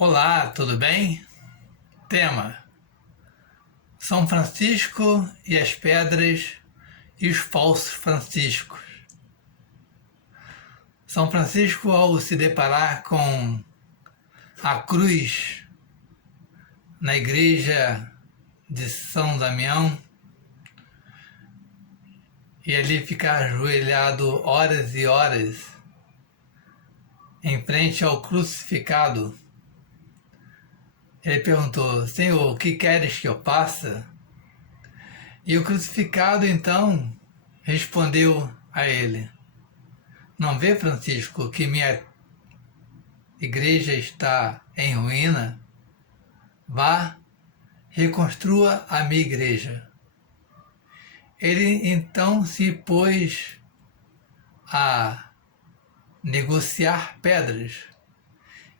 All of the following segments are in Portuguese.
Olá, tudo bem? Tema: São Francisco e as pedras e os falsos franciscos. São Francisco, ao se deparar com a cruz na igreja de São Damião e ali ficar ajoelhado horas e horas em frente ao crucificado, ele perguntou: Senhor, o que queres que eu faça? E o crucificado então respondeu a ele: Não vê, Francisco, que minha igreja está em ruína? Vá, reconstrua a minha igreja. Ele então se pôs a negociar pedras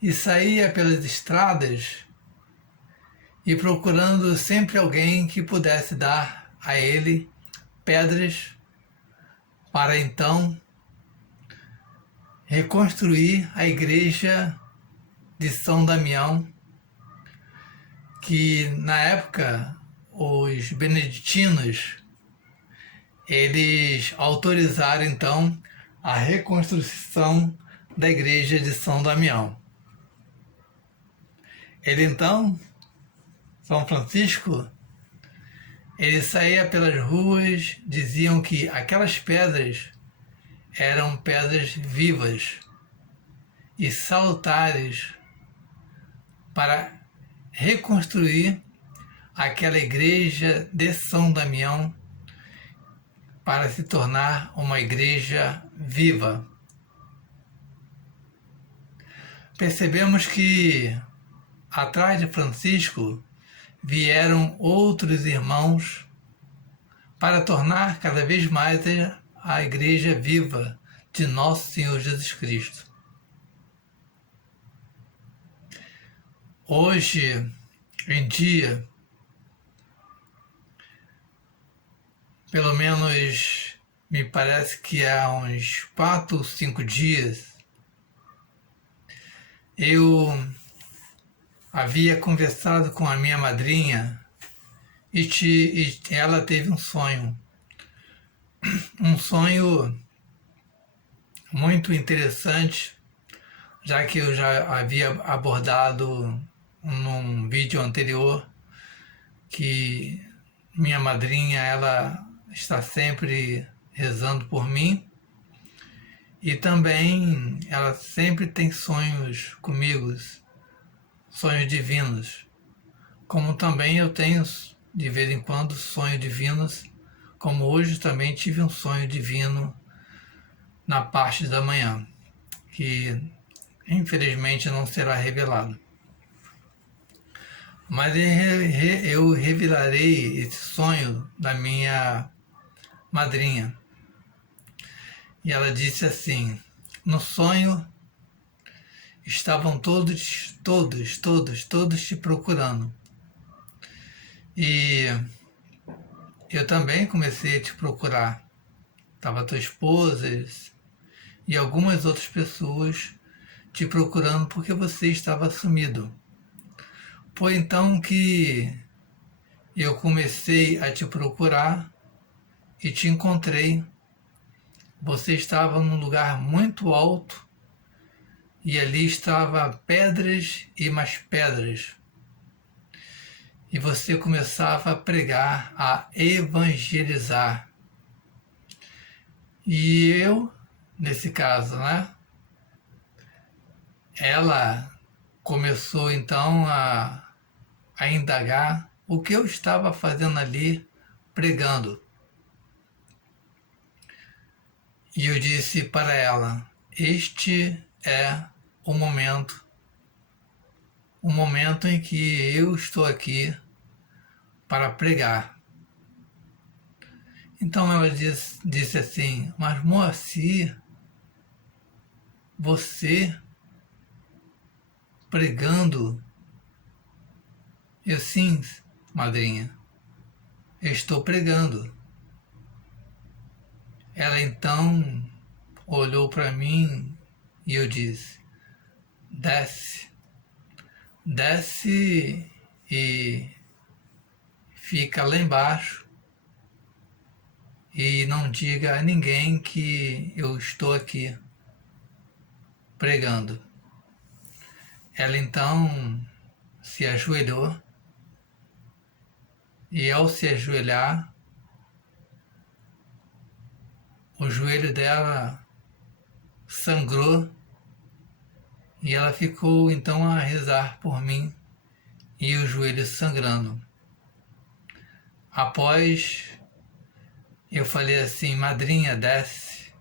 e saía pelas estradas e procurando sempre alguém que pudesse dar a ele pedras para então reconstruir a igreja de São Damião, que na época os beneditinos eles autorizaram então a reconstrução da igreja de São Damião. Ele então, São Francisco, ele saía pelas ruas, diziam que aquelas pedras eram pedras vivas e salutares para reconstruir aquela igreja de São Damião para se tornar uma igreja viva. Percebemos que atrás de Francisco vieram outros irmãos para tornar cada vez mais a igreja viva de nosso Senhor Jesus Cristo. Hoje em dia, pelo menos me parece que há uns 4 ou 5 dias, eu havia conversado com a minha madrinha e ela teve um sonho muito interessante, já que eu já havia abordado num vídeo anterior que minha madrinha ela está sempre rezando por mim e também ela sempre tem sonhos comigo, sonhos divinos, como também eu tenho de vez em quando sonhos divinos, como hoje também tive um sonho divino na parte da manhã, que infelizmente não será revelado. Mas eu revelarei esse sonho da minha madrinha. E ela disse assim: no sonho estavam todos te procurando. E eu também comecei a te procurar. Estava tua esposa e algumas outras pessoas te procurando porque você estava sumido. Foi então que eu comecei a te procurar e te encontrei. Você estava num lugar muito alto e ali estava pedras e mais pedras. E você começava a pregar, a evangelizar. E eu, nesse caso, né? Ela começou então a indagar o que eu estava fazendo ali pregando. E eu disse para ela: este é o momento em que eu estou aqui para pregar. Então ela disse assim: mas Moacir, você pregando? Eu: sim, madrinha, eu estou pregando. Ela então olhou para mim e eu disse: desce, desce e fica lá embaixo e não diga a ninguém que eu estou aqui pregando. Ela então se ajoelhou e, ao se ajoelhar, o joelho dela sangrou e ela ficou então a rezar por mim e o joelho sangrando. Após, eu falei assim: madrinha, desce.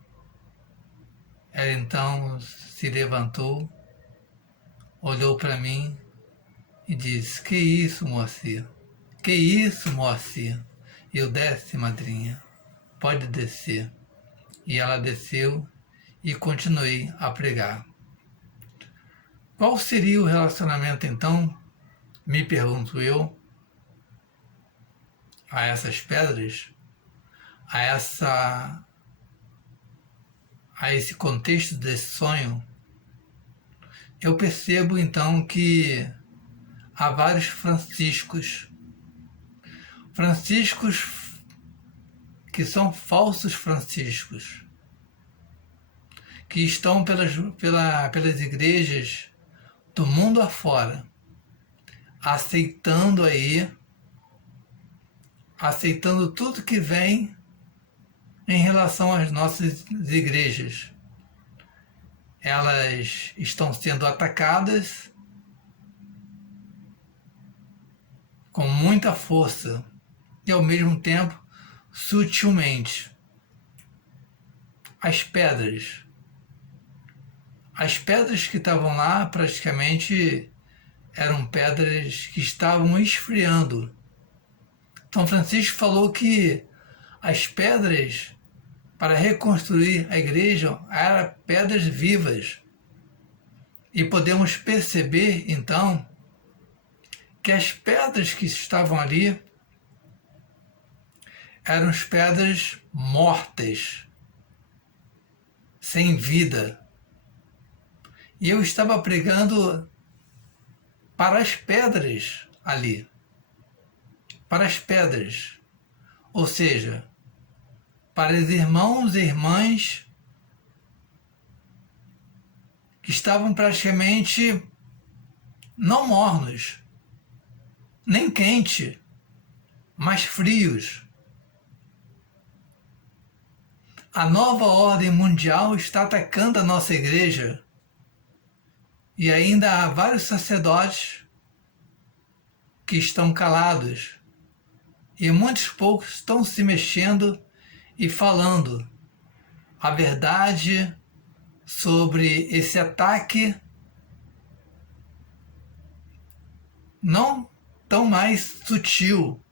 Ela então se levantou, olhou para mim e disse: que isso, Moacir? Que isso, Moacir? Eu: desce, madrinha, pode descer. E ela desceu e continuei a pregar. Qual seria o relacionamento então, me pergunto eu, a essas pedras, a esse contexto desse sonho? Eu percebo então que há vários franciscos que são falsos franciscos, que estão pelas igrejas do mundo afora, aceitando tudo que vem em relação às nossas igrejas. Elas estão sendo atacadas com muita força e, ao mesmo tempo, sutilmente. As pedras que estavam lá praticamente eram pedras que estavam esfriando. São Francisco falou que as pedras para reconstruir a igreja eram pedras vivas. E podemos perceber, então, que as pedras que estavam ali eram as pedras mortas, sem vida. E eu estava pregando para as pedras ali, para as pedras, ou seja, para os irmãos e irmãs que estavam praticamente não mornos, nem quente, mas frios. A nova ordem mundial está atacando a nossa igreja e ainda há vários sacerdotes que estão calados e muitos poucos estão se mexendo e falando a verdade sobre esse ataque não tão mais sutil,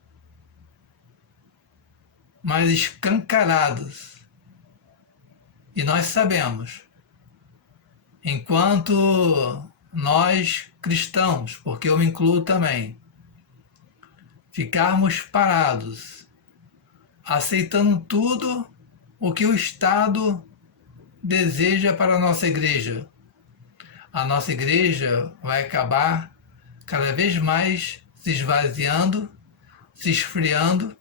mas escancarados. E nós sabemos, enquanto nós cristãos, porque eu me incluo também, ficarmos parados, aceitando tudo o que o Estado deseja para a nossa igreja vai acabar cada vez mais se esvaziando, se esfriando.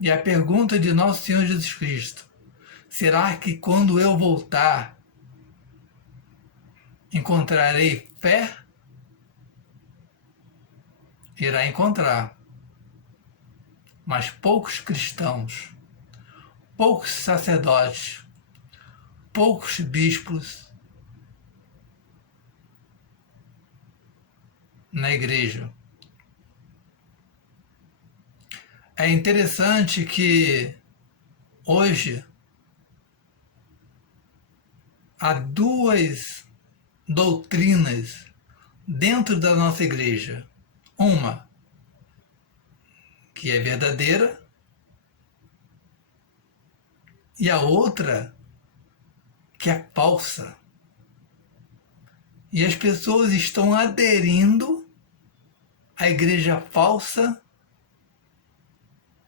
E a pergunta de nosso Senhor Jesus Cristo: será que quando eu voltar encontrarei fé? Irá encontrar, mas poucos cristãos, poucos sacerdotes, poucos bispos na igreja. É interessante que hoje há duas doutrinas dentro da nossa igreja. Uma que é verdadeira e a outra que é falsa. E as pessoas estão aderindo à igreja falsa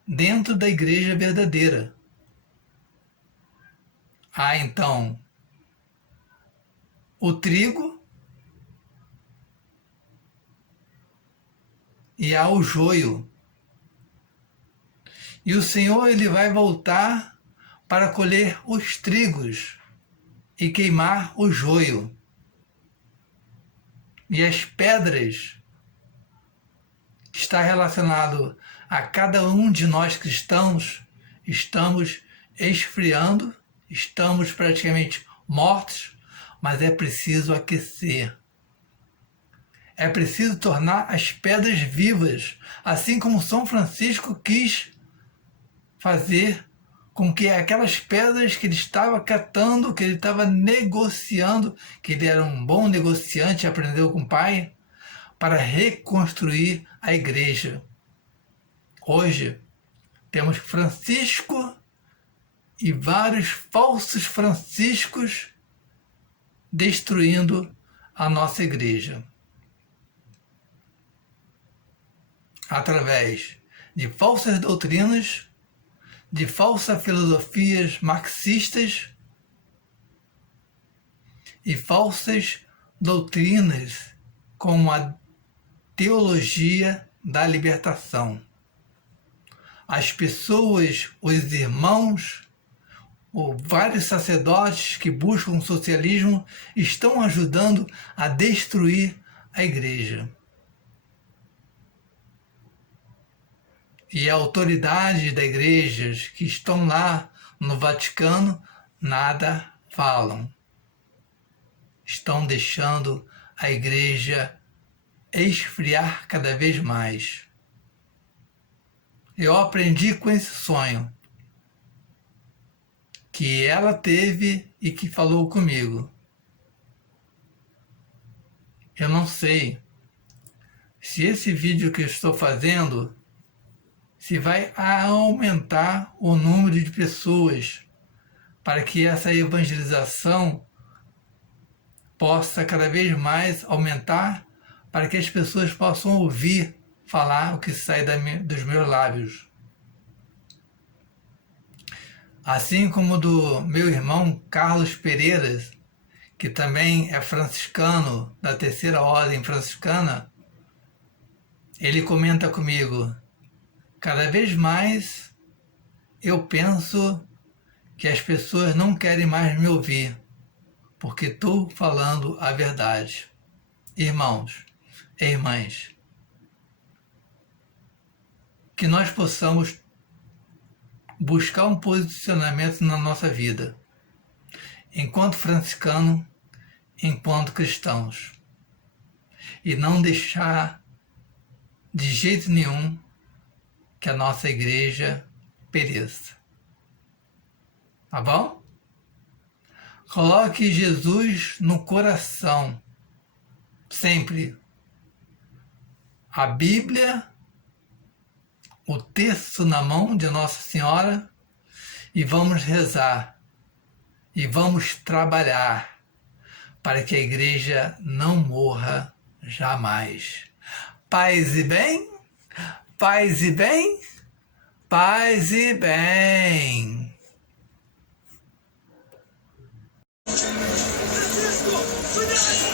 dentro da igreja verdadeira. Há então o trigo e há o joio. E o Senhor ele vai voltar para colher os trigos e queimar o joio. E as pedras que está relacionado a cada um de nós cristãos, estamos esfriando, estamos praticamente mortos, mas é preciso aquecer. É preciso tornar as pedras vivas, assim como São Francisco quis fazer com que aquelas pedras que ele estava catando, que ele estava negociando, que ele era um bom negociante, aprendeu com o pai, para reconstruir a igreja. Hoje temos Francisco e vários falsos franciscos destruindo a nossa igreja. Através de falsas doutrinas, de falsas filosofias marxistas e falsas doutrinas como a teologia da libertação. As pessoas, os irmãos, ou vários sacerdotes que buscam o socialismo estão ajudando a destruir a igreja. E a autoridade da igreja que estão lá no Vaticano nada falam. Estão deixando a igreja esfriar cada vez mais. Eu aprendi com esse sonho que ela teve e que falou comigo. Eu não sei se esse vídeo que eu estou fazendo se vai aumentar o número de pessoas para que essa evangelização possa cada vez mais aumentar, para que as pessoas possam ouvir falar o que sai dos meus lábios. Assim como do meu irmão Carlos Pereira, que também é franciscano, da terceira ordem franciscana, ele comenta comigo: cada vez mais eu penso que as pessoas não querem mais me ouvir, porque estou falando a verdade. Irmãos e irmãs, que nós possamos buscar um posicionamento na nossa vida, enquanto franciscano, enquanto cristãos, e não deixar de jeito nenhum que a nossa igreja pereça. Tá bom? Coloque Jesus no coração, sempre. A Bíblia, o texto na mão de Nossa Senhora, e vamos rezar, e vamos trabalhar para que a igreja não morra jamais. Paz e bem, paz e bem, paz e bem. Francisco, cuidado!